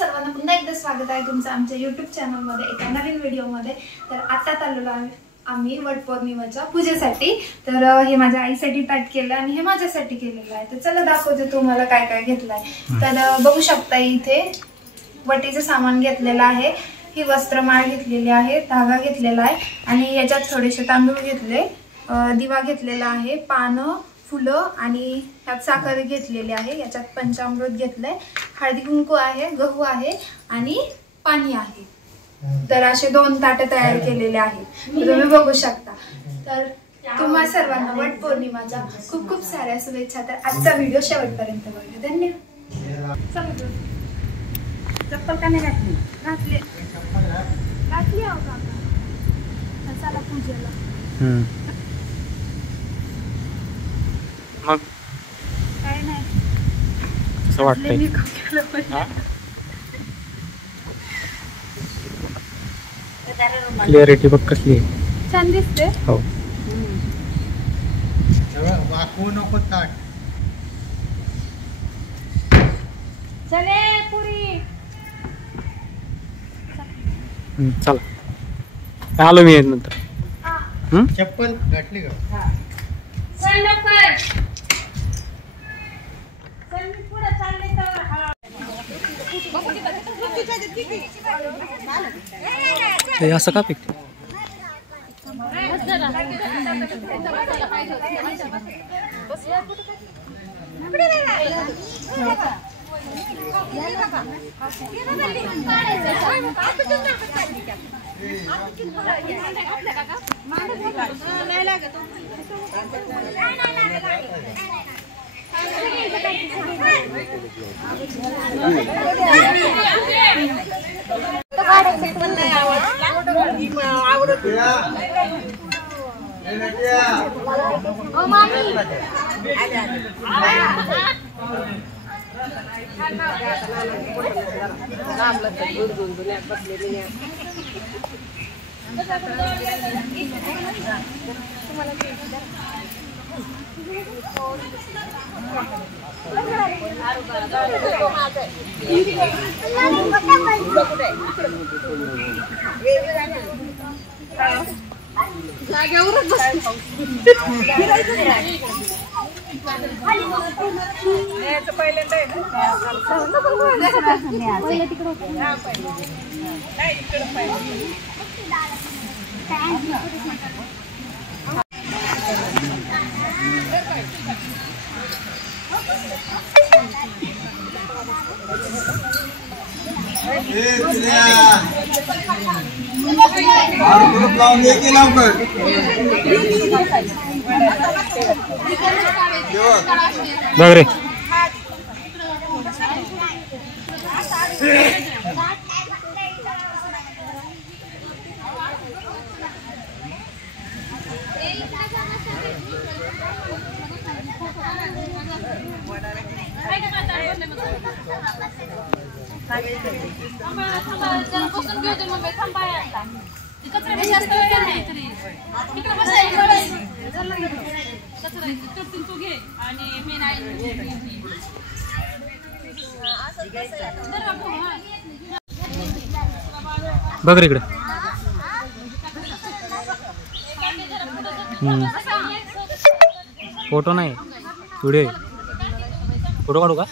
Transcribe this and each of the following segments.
सर्वांना पुन्हा एकदा स्वागत आहे तुमचं आमच्या YouTube चॅनलमध्ये एका नवीन व्हिडिओमध्ये। तर आता आलेलो आम्ही वटपौर्णिमेच्या पूजेसाठी। तर हे माझ्या आईसाठी पॅक केलं आणि हे माझ्यासाठी केलेलं आहे। तर चला दाखवते तुम्हाला काय काय घेतलंय। तर बघू शकता इथे वटीचं सामान घेतलेलं आहे, ही वस्त्रमाळ घेतलेली आहे, धागा घेतलेला आहे आणि याच्यात थोडेसे तांदूळ घेतले, दिवा घेतलेला आहे, पानं, फुलं आणि यात साखर घेतलेली आहे, याच्यात पंचामृत घेतलंय, हळदी कुंकू आहे, गहू आहे आणि पाणी आहे। तर असे 2 ताटे तयार केलेले आहेत, तुम्ही बघू शकता। तर तुम्हा सर्वांना वटपौर्णिमेच्या खूप खूप साऱ्या शुभेच्छा। तर आजचा व्हिडिओ शेवटपर्यंत बघा, धन्यवाद। चला चप्पल का नाही घातली? घातली घातली आहो काका, चला पूजेला। मग काय नाही असं वाटतंय क्लिअरिटी बघ कसली आहे, छान दिसते। हो वाकवू नको ताट। चले पुरी चला आलो मी नंतर। चप्पल घातली का? ते असं का पिकते? बघ रे बघ रे इकडे। फोटो नाही, व्हिडिओ आहे। फोटो काढू का?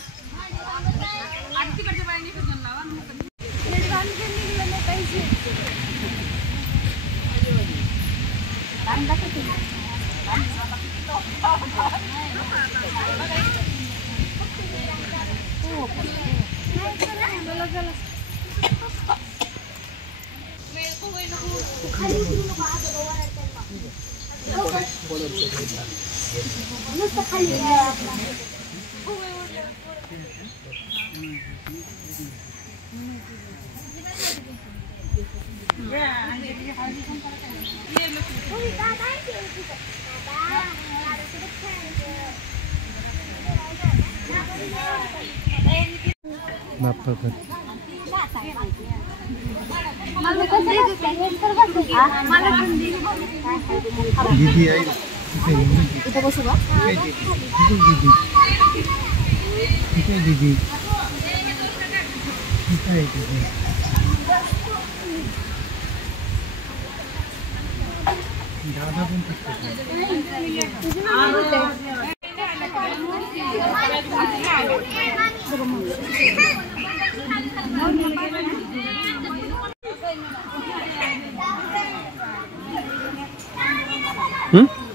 दीदी आई इथं बसू का? दीदी दादा पण हम्म